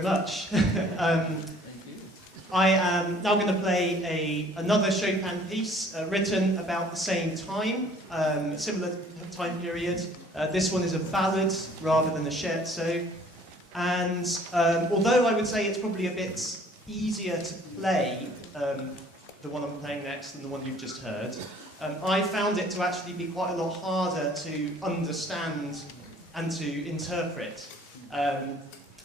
very much. I am now going to play another Chopin piece written about the same time, similar time period. This one is a ballad rather than a scherzo. And although I would say it's probably a bit easier to play, the one I'm playing next than the one you've just heard, I found it to actually be quite a lot harder to understand and to interpret.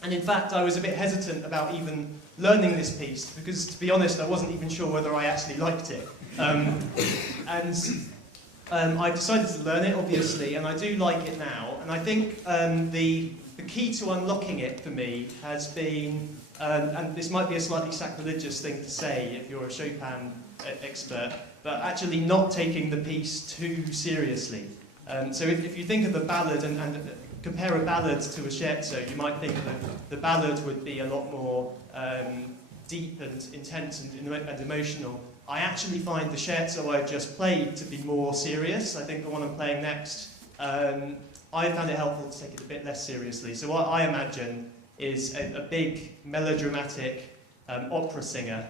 And in fact, I was a bit hesitant about even learning this piece because, to be honest, I wasn't even sure whether I actually liked it. I decided to learn it, obviously, and I do like it now. And I think the key to unlocking it for me has been, and this might be a slightly sacrilegious thing to say if you're a Chopin expert, but actually not taking the piece too seriously. So if you think of a ballad and compare a ballad to a scherzo, you might think that the ballad would be a lot more deep and intense and emotional. I actually find the scherzo I've just played to be more serious. I think the one I'm playing next, I found it helpful to take it a bit less seriously. So what I imagine is a big melodramatic opera singer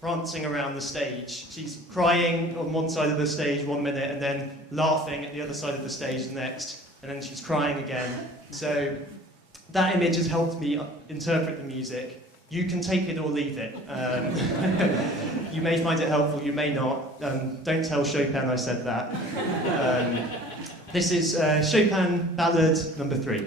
prancing around the stage. She's crying on one side of the stage 1 minute and then laughing at the other side of the stage the next, and then she's crying again. So that image has helped me interpret the music. You can take it or leave it. You may find it helpful, you may not. Don't tell Chopin I said that. This is Chopin Ballad number 3.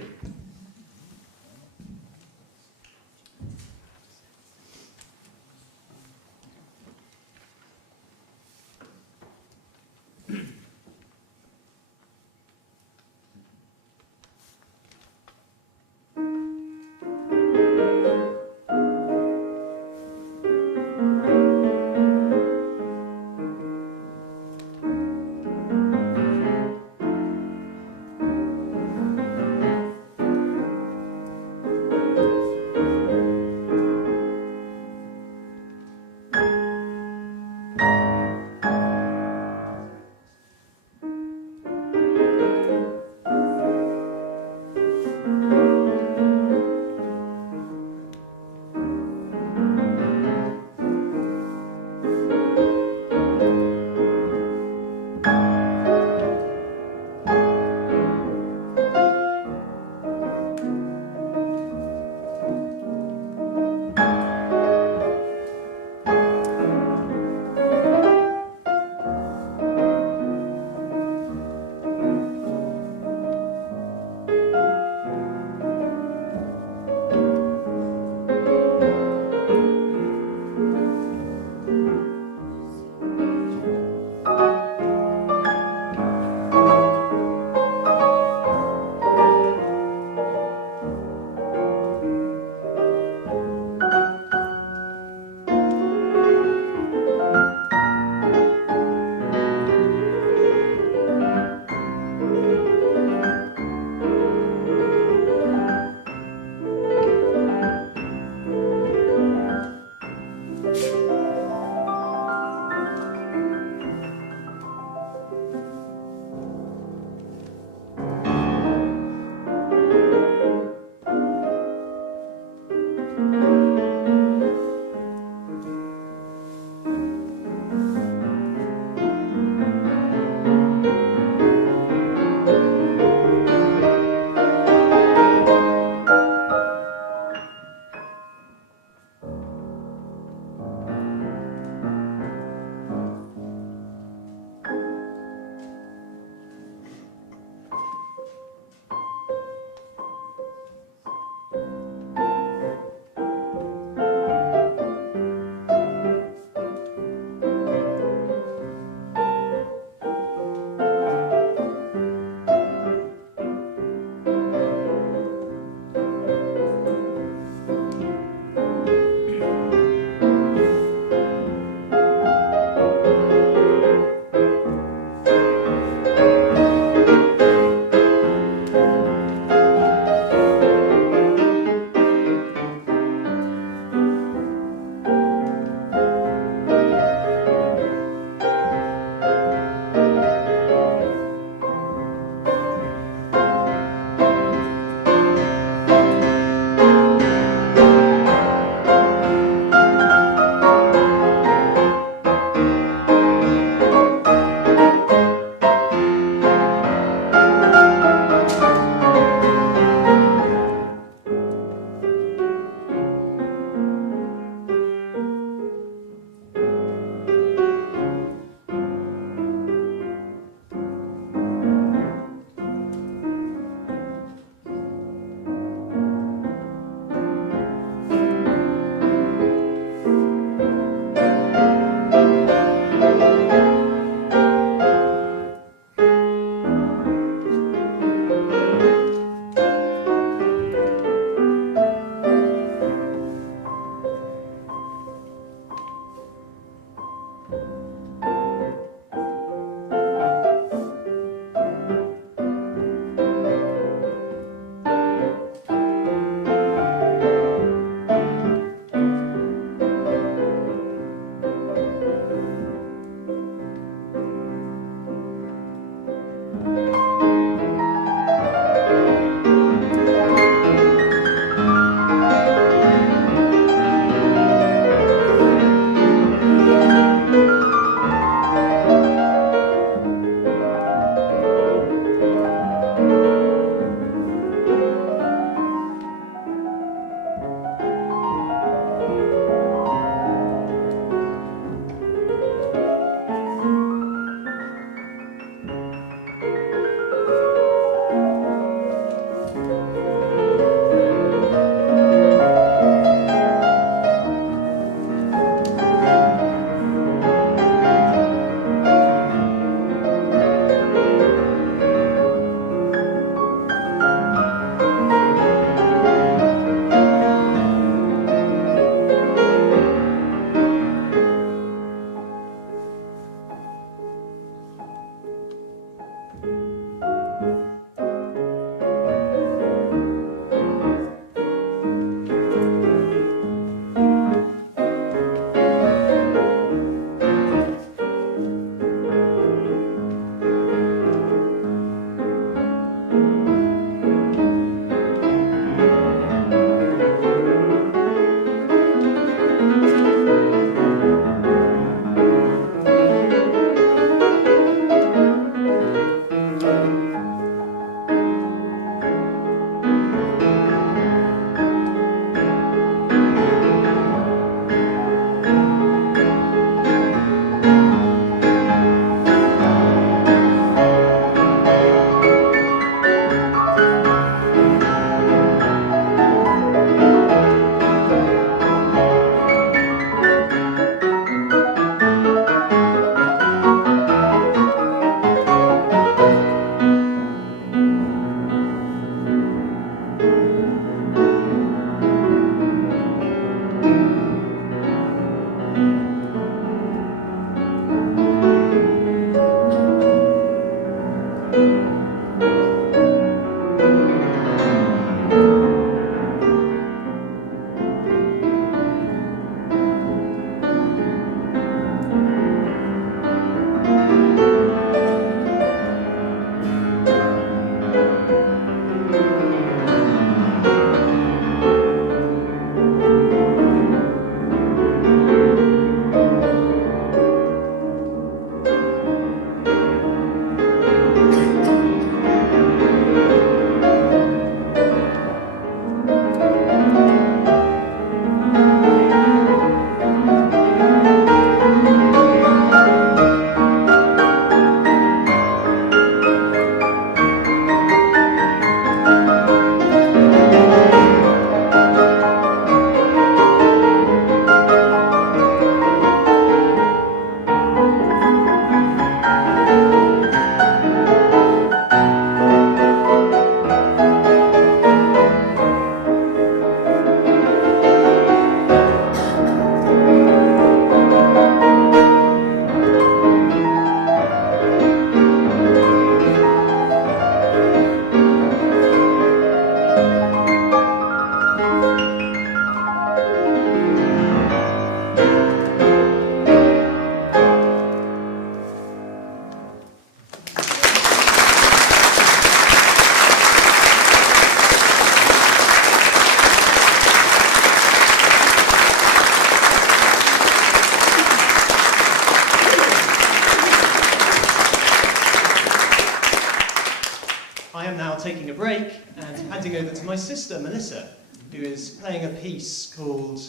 I am now taking a break and handing over to my sister, Melissa, who is playing a piece called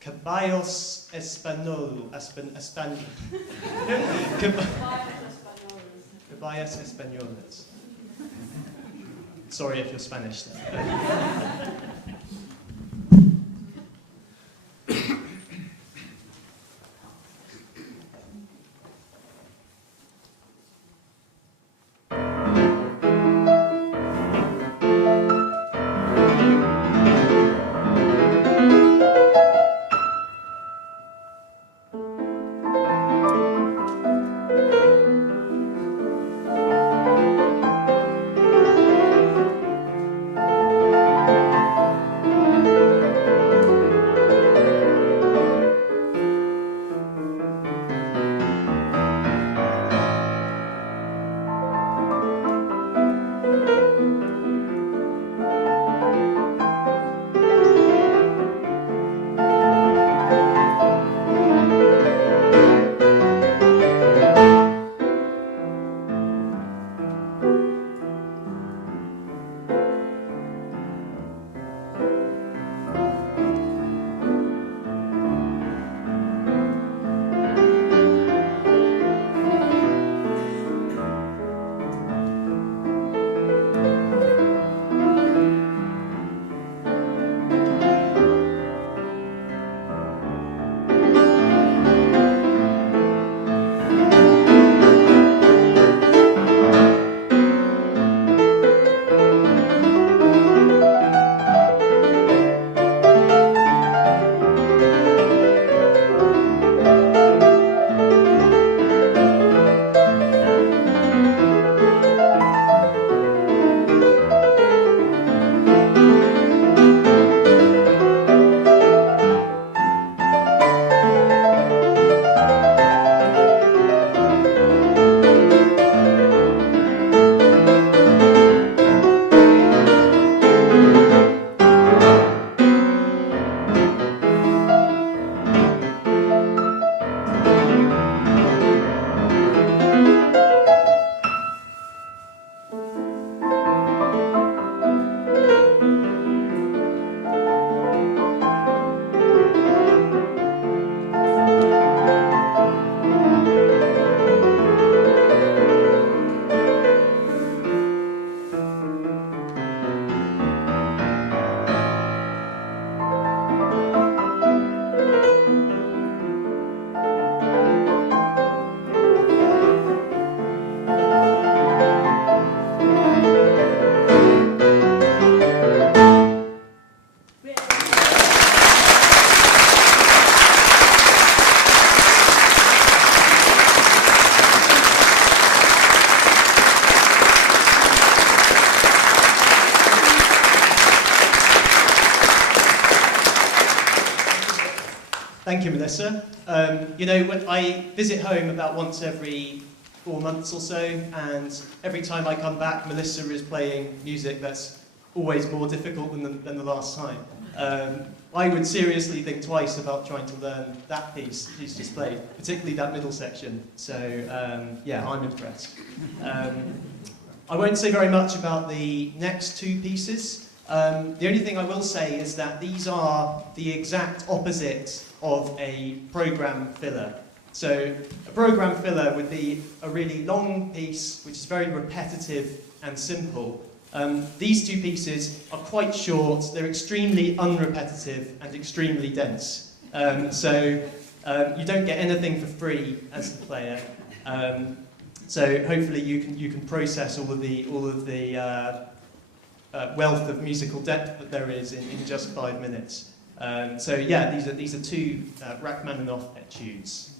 Caballos Caballos Españoles. Sorry if you're Spanish there. Thank you, Melissa. You know, when I visit home about once every 4 months or so, and every time I come back, Melissa is playing music that's always more difficult than the last time. I would seriously think twice about trying to learn that piece she's just played, particularly that middle section. So, yeah, I'm impressed. I won't say very much about the next two pieces. The only thing I will say is that these are the exact opposite of a program filler. So a program filler would be a really long piece which is very repetitive and simple. These two pieces are quite short, they're extremely unrepetitive and extremely dense. So you don't get anything for free as the player. So hopefully you can process all of the wealth of musical depth that there is in just 5 minutes. So yeah, these are two Rachmaninoff etudes.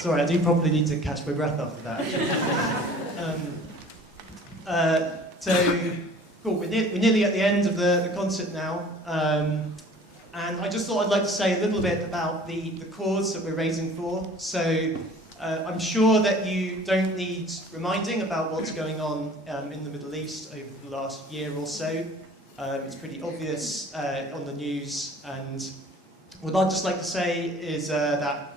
Sorry, I do probably need to catch my breath after that. So, cool, we're nearly at the end of the concert now. And I just thought I'd like to say a little bit about the cause that we're raising for. So I'm sure that you don't need reminding about what's going on in the Middle East over the last year or so. It's pretty obvious on the news. And what I'd just like to say is that,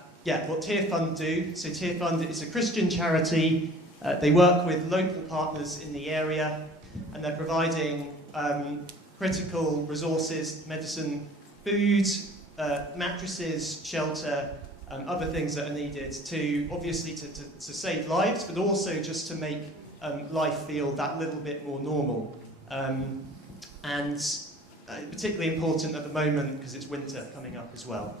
what Tearfund do. So Tearfund is a Christian charity. They work with local partners in the area, and they're providing critical resources, medicine, food, mattresses, shelter, other things that are needed to, obviously, to save lives, but also just to make life feel that little bit more normal. And particularly important at the moment because it's winter coming up as well.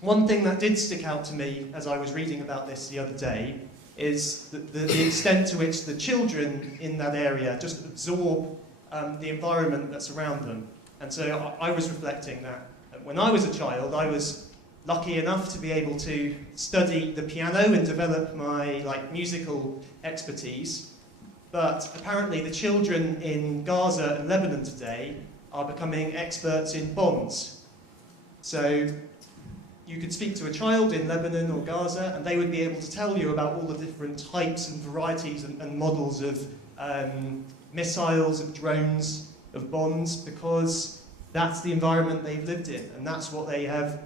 One thing that did stick out to me as I was reading about this the other day is the extent to which the children in that area just absorb the environment that's around them. And so I was reflecting that when I was a child, I was lucky enough to be able to study the piano and develop my musical expertise. But apparently the children in Gaza and Lebanon today are becoming experts in bombs. So you could speak to a child in Lebanon or Gaza and they would be able to tell you about all the different types and varieties and models of missiles, of drones, of bombs, because that's the environment they've lived in and that's what they have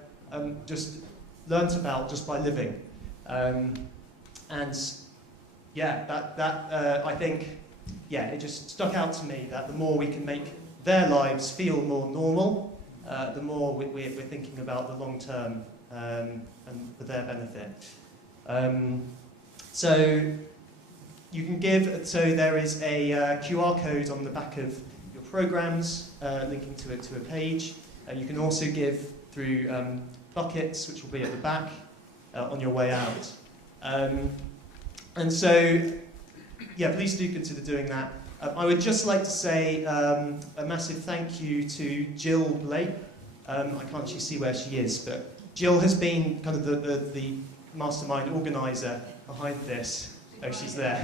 just learnt about just by living. I think, it just stuck out to me that the more we can make their lives feel more normal, the more we're thinking about the long term and for their benefit. So you can give, so there is a QR code on the back of your programs linking to a page. You can also give through buckets, which will be at the back on your way out. And so, please do consider doing that. I would just like to say a massive thank you to Jill Blake. I can't actually see where she is, but Jill has been kind of the mastermind organizer behind this. Oh, she's there.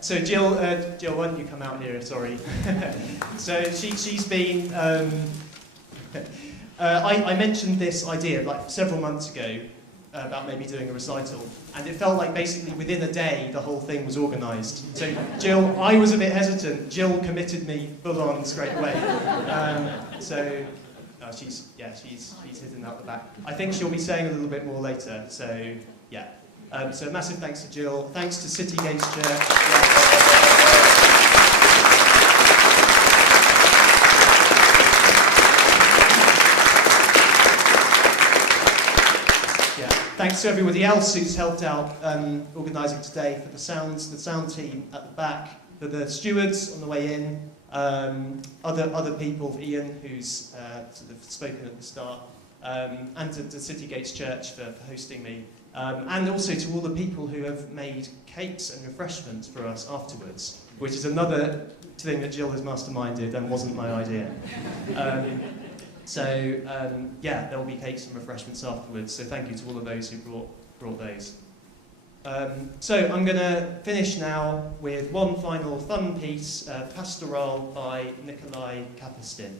So Jill, why don't you come out here? Sorry. So she's been. I mentioned this idea several months ago about maybe doing a recital, and it felt like basically within a day the whole thing was organised. So Jill, I was a bit hesitant. Jill committed me full on straight away. She's hidden out the back. I think she'll be saying a little bit more later. So so massive thanks to Jill. Thanks to City Gates Church. Thanks to everybody else who's helped out organising today, for the sound team at the back, for the stewards on the way in, other people, Ian, who's sort of spoken at the start, and to City Gates Church for hosting me, and also to all the people who have made cakes and refreshments for us afterwards, which is another thing that Jill has masterminded and wasn't my idea. There will be cakes and refreshments afterwards, so thank you to all of those who brought those. So I'm going to finish now with one final fun piece, Pastoral by Nikolai Kapustin.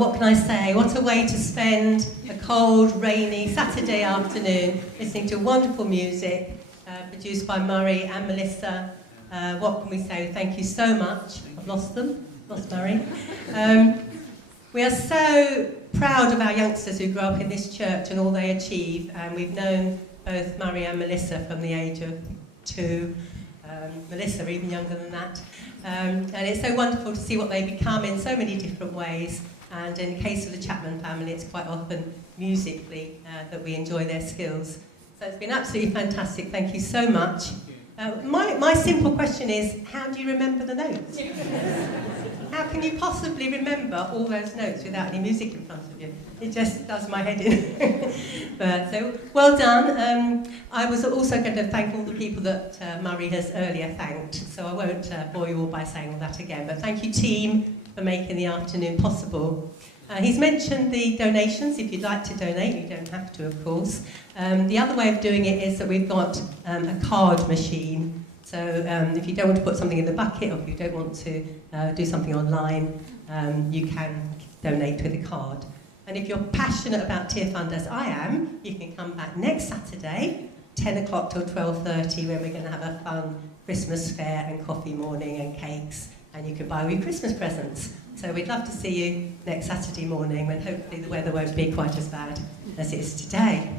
what can I say? What a way to spend a cold, rainy Saturday afternoon listening to wonderful music produced by Murray and Melissa. What can we say? Thank you so much. I've lost them. Lost Murray. We are so proud of our youngsters who grow up in this church and all they achieve. And we've known both Murray and Melissa from the age of 2. Melissa even younger than that. And it's so wonderful to see what they become in so many different ways. And in the case of the Chapman family, it's quite often musically that we enjoy their skills. So it's been absolutely fantastic. Thank you so much. My simple question is, how do you remember the notes? How can you possibly remember all those notes without any music in front of you? It just does my head in. But so, well done. I was also going to thank all the people that Murray has earlier thanked, so I won't bore you all by saying all that again. But thank you, team, for making the afternoon possible. He's mentioned the donations. If you'd like to donate, you don't have to, of course. The other way of doing it is that we've got a card machine. So if you don't want to put something in the bucket, or if you don't want to do something online, you can donate with a card. And if you're passionate about Tearfund as I am, you can come back next Saturday, 10 o'clock till 12:30, where we're going to have a fun Christmas fair and coffee morning and cakes, and you can buy all your Christmas presents. So we'd love to see you next Saturday morning, when hopefully the weather won't be quite as bad as it is today.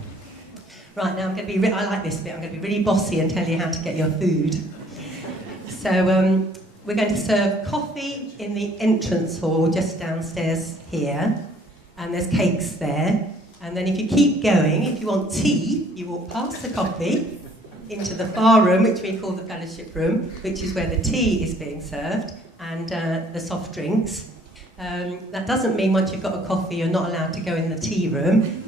Right, now I'm going to be, I like this bit, I'm going to be really bossy and tell you how to get your food. So we're going to serve coffee in the entrance hall just downstairs here, and there's cakes there. And then if you keep going, if you want tea, you walk past the coffee into the far room, which we call the fellowship room, which is where the tea is being served, and the soft drinks. That doesn't mean once you've got a coffee you're not allowed to go in the tea room.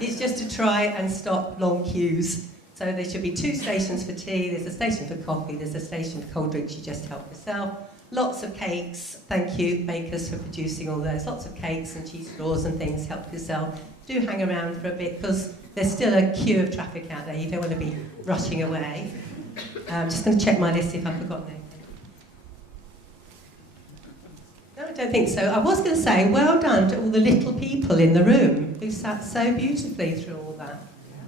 It's just to try and stop long queues. So there should be 2 stations for tea, there's a station for coffee, there's a station for cold drinks, you just help yourself. Lots of cakes, thank you bakers for producing all those. Lots of cakes and cheese straws and things, help yourself. Do hang around for a bit, because there's still a queue of traffic out there, you don't want to be rushing away. I'm just going to check my list if I've forgotten anything. No, I don't think so. I was going to say, well done to all the little people in the room who sat so beautifully through all that.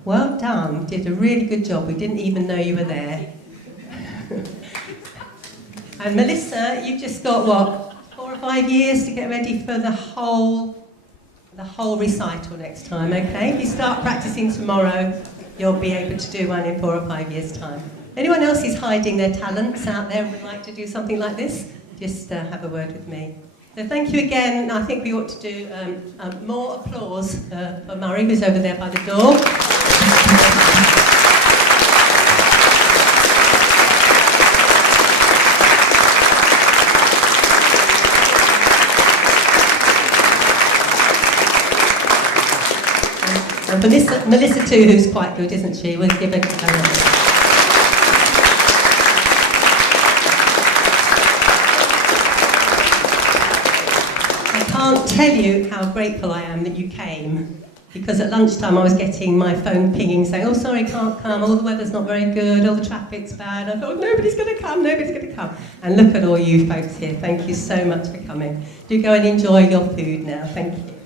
Well done, you did a really good job. We didn't even know you were there. And Melissa, you've just got, what, 4 or 5 years to get ready for the whole recital next time, okay? If you start practicing tomorrow, you'll be able to do one in 4 or 5 years' time. Anyone else who's hiding their talents out there and would like to do something like this, just have a word with me. So thank you again. I think we ought to do more applause for Murray, who's over there by the door. And Melissa too, who's quite good, isn't she? We'll give her a I can't tell you how grateful I am that you came, because at lunchtime I was getting my phone pinging saying, oh sorry, can't come, oh the weather's not very good, oh the traffic's bad. I thought, nobody's going to come, nobody's going to come. And look at all you folks here, thank you so much for coming. Do go and enjoy your food now, thank you.